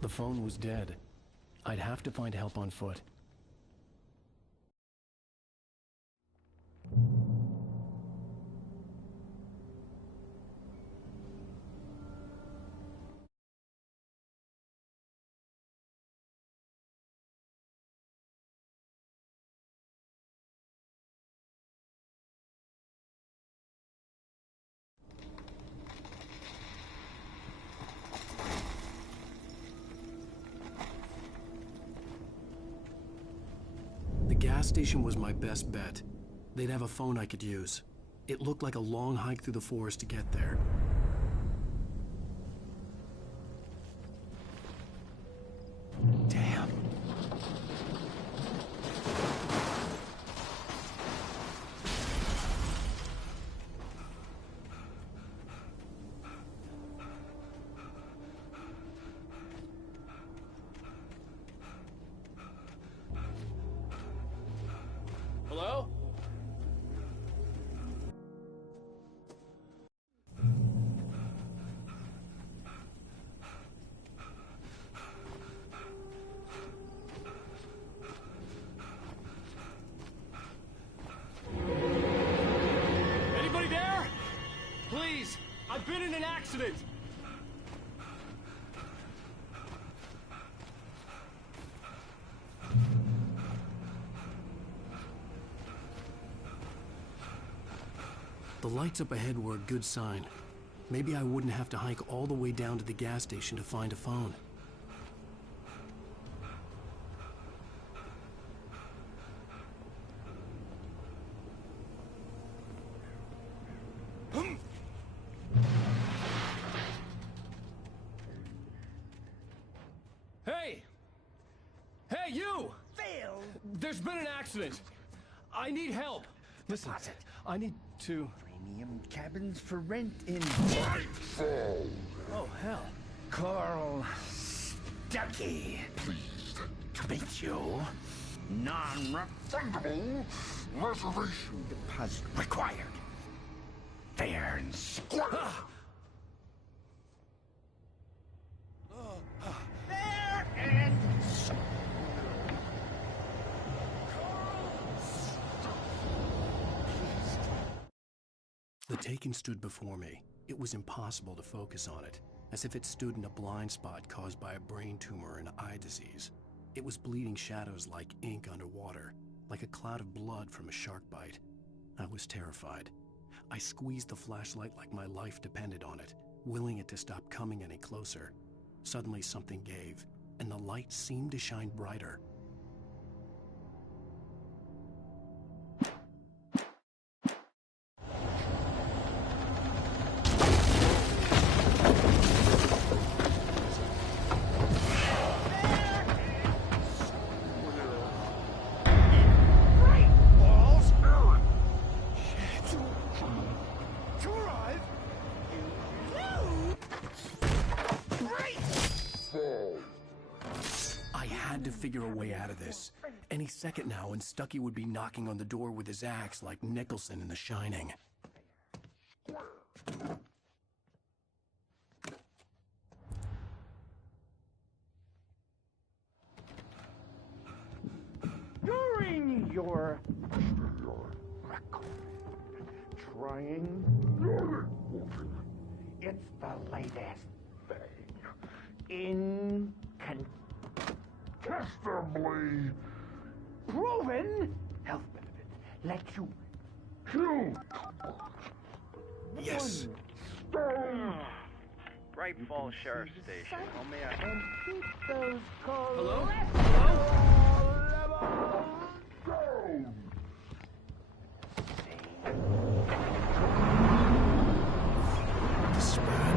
The phone was dead. I'd have to find help on foot. The gas station was my best bet. They'd have a phone I could use. It looked like a long hike through the forest to get there. Damn. Hello? Anybody there? Please, I've been in an accident. The lights up ahead were a good sign. Maybe I wouldn't have to hike all the way down to the gas station to find a phone. Hey! Hey, you! Phil! There's been an accident. I need help. Listen, I need to... Premium cabins for rent in... Oh, hell. Carl Stuckey. Pleased To meet you. Non-refundable reservation deposit required. Fair and square. Fair and square. The Taken stood before me. It was impossible to focus on it, as if it stood in a blind spot caused by a brain tumor and eye disease. It was bleeding shadows like ink underwater, like a cloud of blood from a shark bite. I was terrified. I squeezed the flashlight like my life depended on it, willing it to stop coming any closer. Suddenly something gave, and the light seemed to shine brighter. I had to figure a way out of this. Any second now, and Stuckey would be knocking on the door with his axe like Nicholson in The Shining. During your record, trying, it's the latest thing. Incontestably Proven health benefits let you kill Yes. Bright Falls Sheriff Station. How may I... and keep those Hello? cholesterol down. The spat.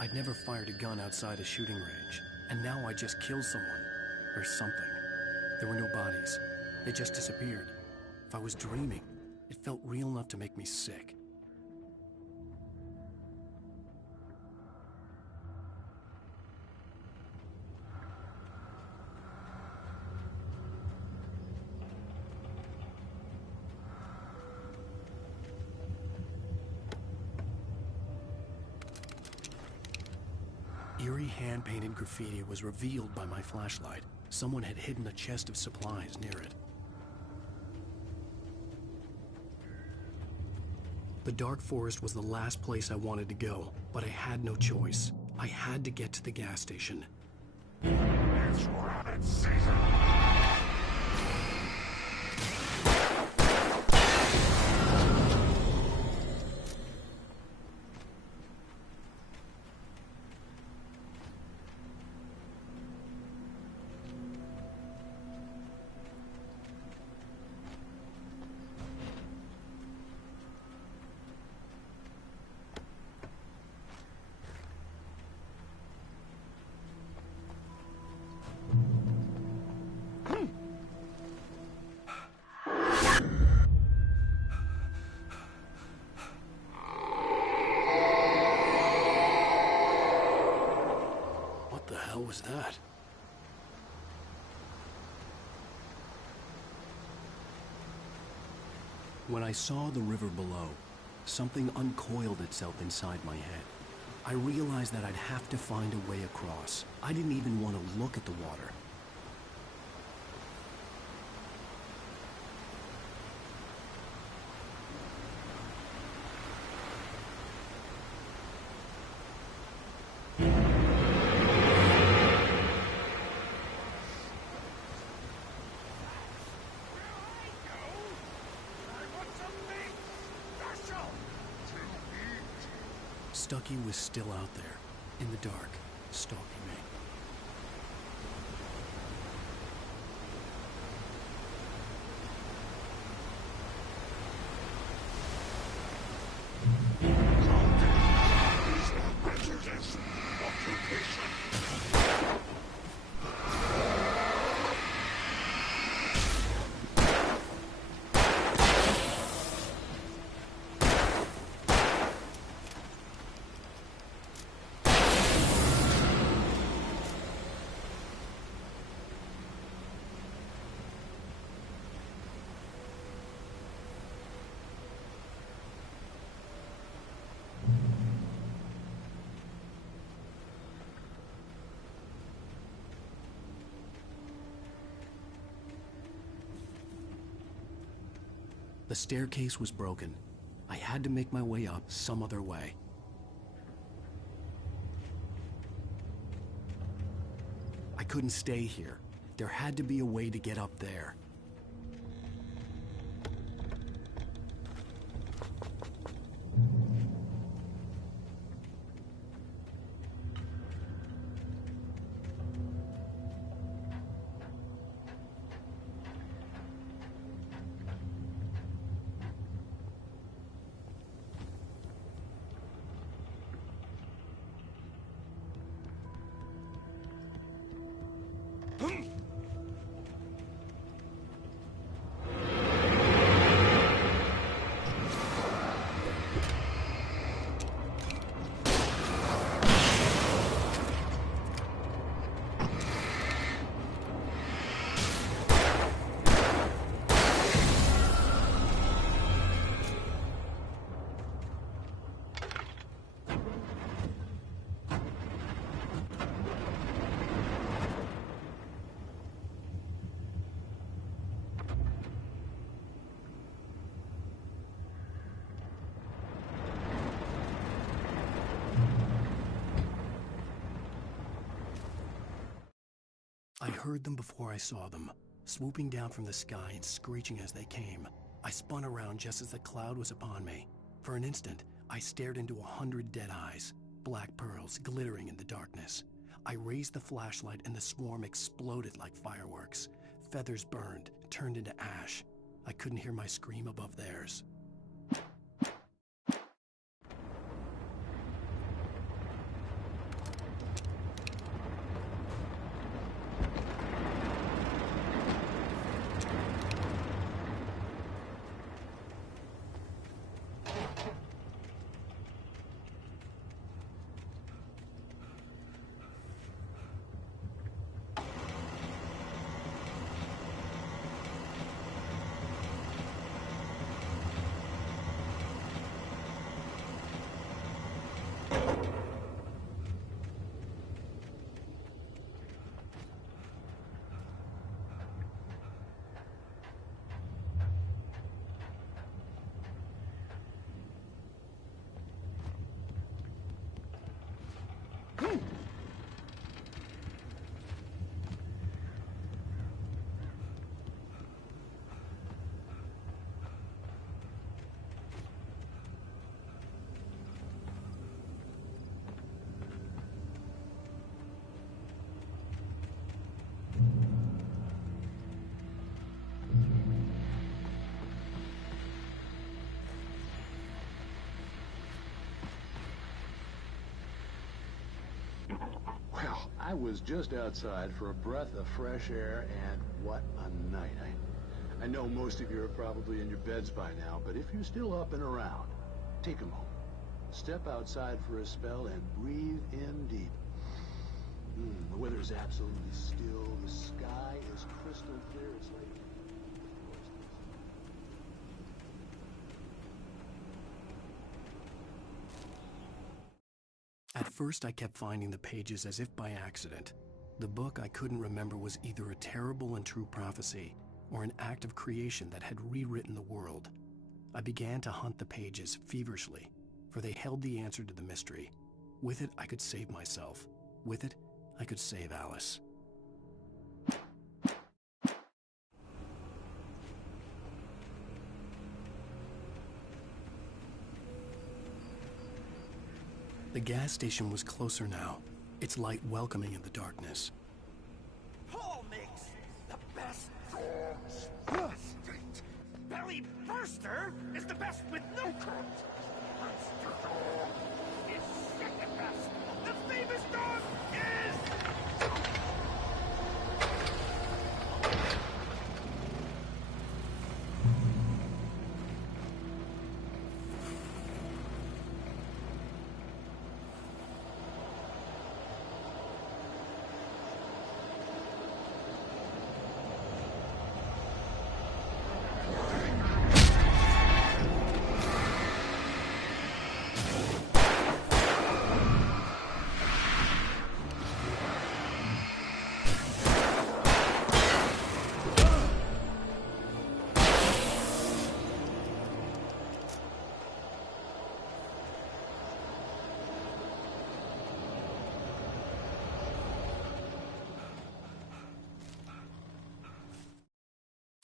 I'd never fired a gun outside a shooting range, and now I just killed someone. Or something. There were no bodies. They just disappeared. If I was dreaming, it felt real enough to make me sick. Eerie hand-painted graffiti was revealed by my flashlight. Someone had hidden a chest of supplies near it. The dark forest was the last place I wanted to go, but I had no choice. I had to get to the gas station. It's rabbit season! What the hell was that? When I saw the river below, something uncoiled itself inside my head. I realized that I'd have to find a way across. I didn't even want to look at the water. Stucky was still out there, in the dark, stalking me. The staircase was broken. I had to make my way up some other way. I couldn't stay here. There had to be a way to get up there. I heard them before I saw them, swooping down from the sky and screeching as they came. I spun around just as the cloud was upon me. For an instant, I stared into 100 dead eyes, black pearls glittering in the darkness. I raised the flashlight and the swarm exploded like fireworks. Feathers burned, turned into ash. I couldn't hear my scream above theirs. Well, I was just outside for a breath of fresh air, and what a night. I know most of you are probably in your beds by now, but if you're still up and around, take a moment. Step outside for a spell and breathe in deep. The weather is absolutely still. The sky is crystal clear. It's like... At first, I kept finding the pages as if by accident. The book I couldn't remember was either a terrible and true prophecy or an act of creation that had rewritten the world. I began to hunt the pages feverishly, for they held the answer to the mystery. With it, I could save myself. With it, I could save Alice. The gas station was closer now, its light welcoming in the darkness. Paul makes the best dogs. Prostate. Belly Burster is the best with no curls. Monster Dog is second best. The famous dog is...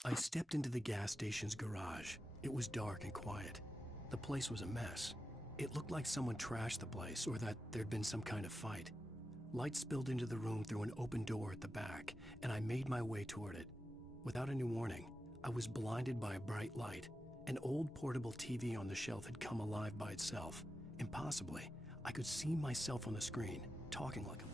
I stepped into the gas station's garage. It was dark and quiet. The place was a mess. It looked like someone trashed the place or that there'd been some kind of fight. Light spilled into the room through an open door at the back, and I made my way toward it. Without any warning, I was blinded by a bright light. An old portable TV on the shelf had come alive by itself. Impossibly, I could see myself on the screen, talking like a...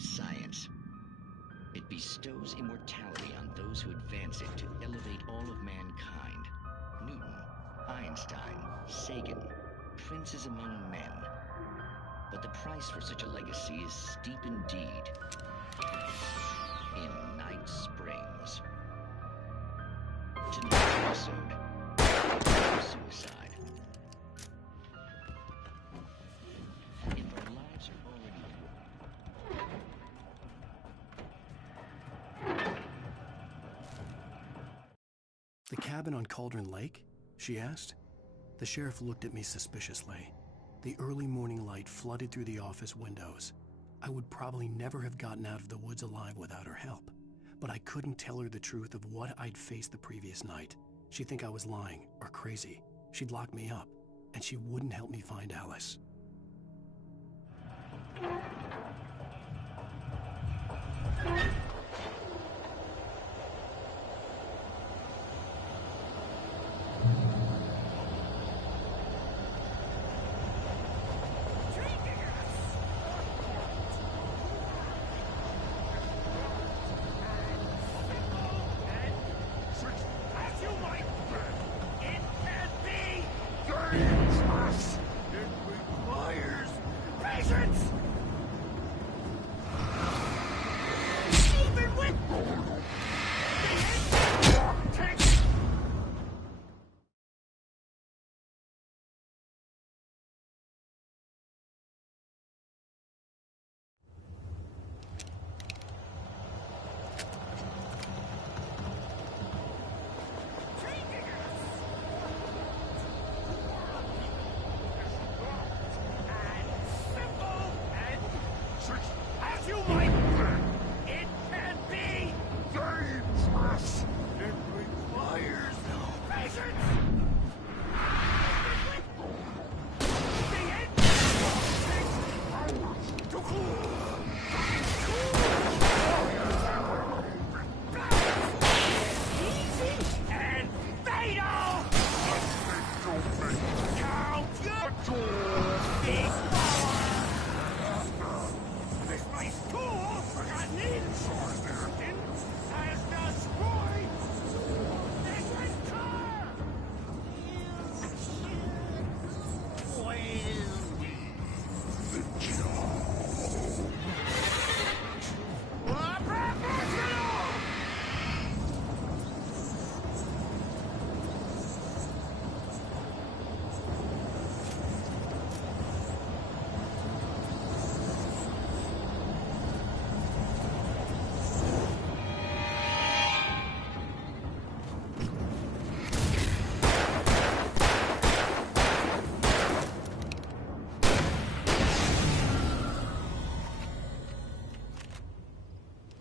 Science. It bestows immortality on those who advance it to elevate all of mankind. Newton, Einstein, Sagan, princes among men. But the price for such a legacy is steep indeed. In Night Springs. Tonight's episode... cabin on Cauldron Lake? She asked. The sheriff looked at me suspiciously. The early morning light flooded through the office windows. I would probably never have gotten out of the woods alive without her help, but I couldn't tell her the truth of what I'd faced the previous night. She'd think I was lying or crazy. She'd lock me up, and she wouldn't help me find Alice.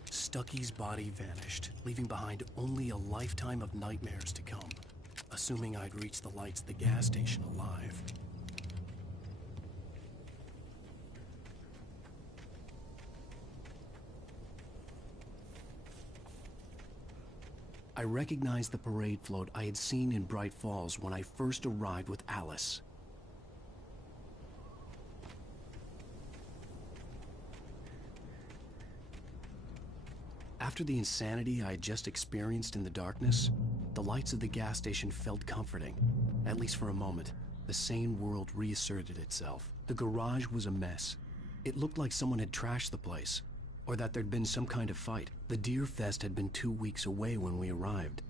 Stucky's body vanished, leaving behind only a lifetime of nightmares to come. Assuming I'd reached the lights at the gas station alive. I recognized the parade float I had seen in Bright Falls when I first arrived with Alice. After the insanity I had just experienced in the darkness, the lights of the gas station felt comforting, at least for a moment. The sane world reasserted itself. The garage was a mess. It looked like someone had trashed the place, or that there'd been some kind of fight. The Deer Fest had been 2 weeks away when we arrived.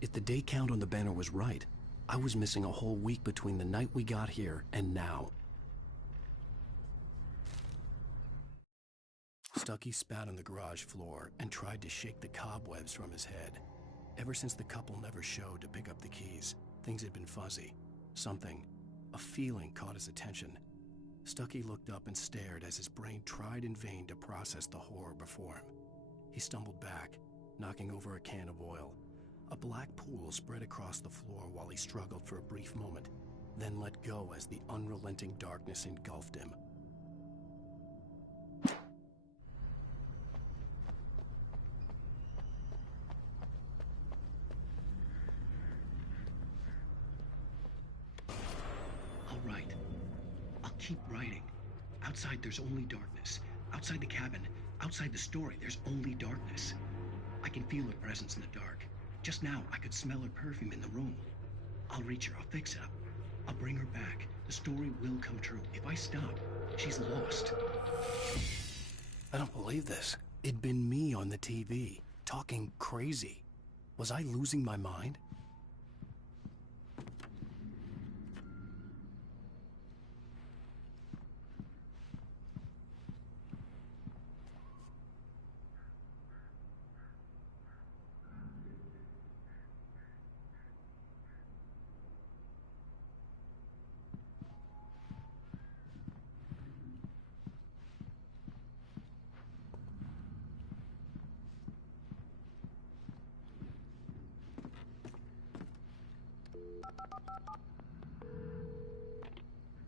If the day count on the banner was right, I was missing a whole week between the night we got here and now. Stucky spat on the garage floor and tried to shake the cobwebs from his head. Ever since the couple never showed to pick up the keys, things had been fuzzy. Something, a feeling, caught his attention. Stucky looked up and stared as his brain tried in vain to process the horror before him. He stumbled back, knocking over a can of oil. A black pool spread across the floor while he struggled for a brief moment, then let go as the unrelenting darkness engulfed him. Keep writing. Outside, there's only darkness. Outside the cabin, outside the story, there's only darkness. I can feel her presence in the dark. Just now, I could smell her perfume in the room. I'll reach her. I'll fix it up. I'll bring her back. The story will come true. If I stop, she's lost. I don't believe this. It'd been me on the TV, talking crazy. Was I losing my mind?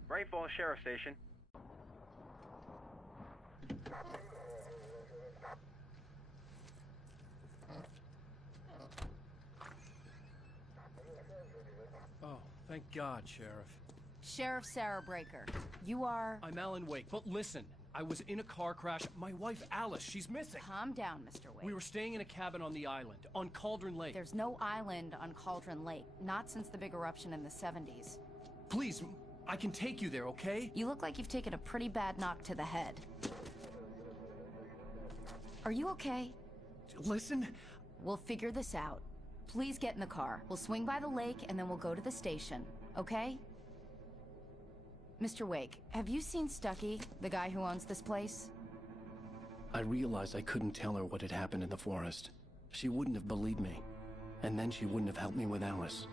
Bright Falls Sheriff Station. Oh, thank God, Sheriff. Sheriff Sarah Breaker. You are... I'm Alan Wake, but listen. I was in a car crash. My wife, Alice, she's missing. Calm down, Mr. Wake. We were staying in a cabin on the island, on Cauldron Lake. There's no island on Cauldron Lake. Not since the big eruption in the 70s. Please, I can take you there, okay? You look like you've taken a pretty bad knock to the head. Are you okay? Listen. We'll figure this out. Please get in the car. We'll swing by the lake and then we'll go to the station, okay? Mr. Wake, have you seen Stucky, the guy who owns this place? I realized I couldn't tell her what had happened in the forest. She wouldn't have believed me. And then she wouldn't have helped me with Alice.